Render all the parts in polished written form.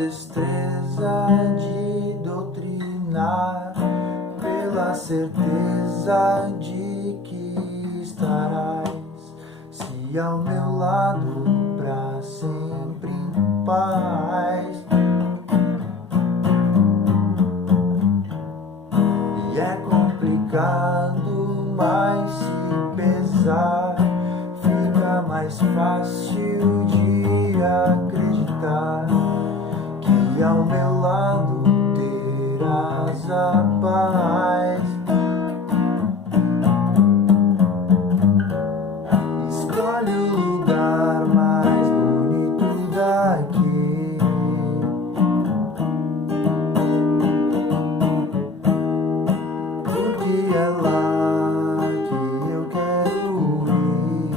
destreza de doutrinar, pela certeza de que estarás, se ao meu lado, pra sempre em paz. E é complicado, mas se pesar, fica mais fácil de acreditar que ao meu lado terás a paz. Escolhe o lugar mais bonito daqui, porque é lá que eu quero ir.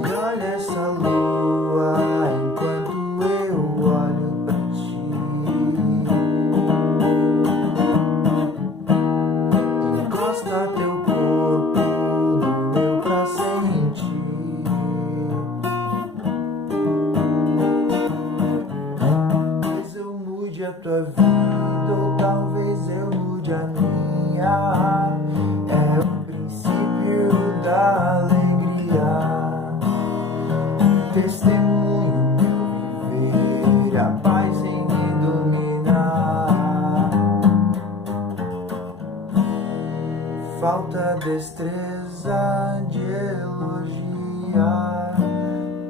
E olha essa lua enquanto eu olho pra ti. Encosta teu corpo no meu pra sentir. Talvez eu mude a tua vida, ou talvez eu mude a minha. É o princípio da alegria, testemunho meu viver, a paz em me dominar. Falta destreza de elogiar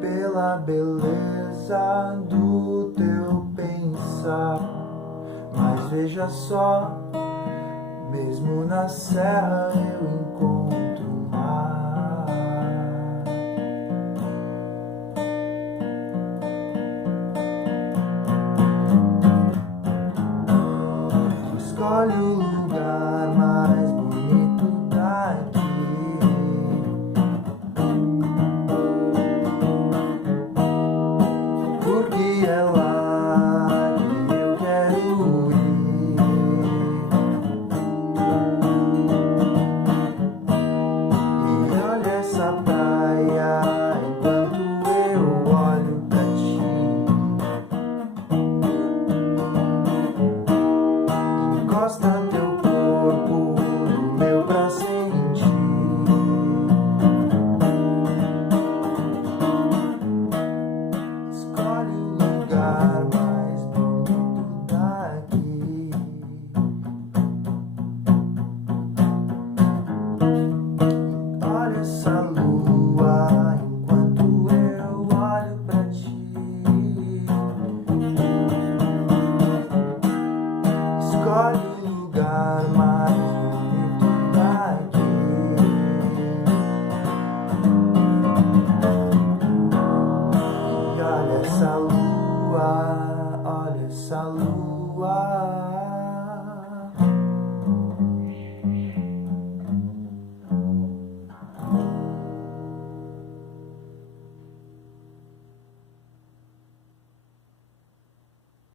pela beleza do teu pensar. Mas veja só, mesmo na serra eu encontro o mar. Escolhe o lugar mais bonito daqui, porque é lá que eu quero ir. E olha essa praia enquanto eu olho pra ti. Encosta teu corpo no meu pra sentir. Escolhe o lugar mais bonito daqui. Olha essa lua enquanto eu olho pra ti. Escolhe o lugar mais bonito daqui. E olha essa lua, olha essa lua.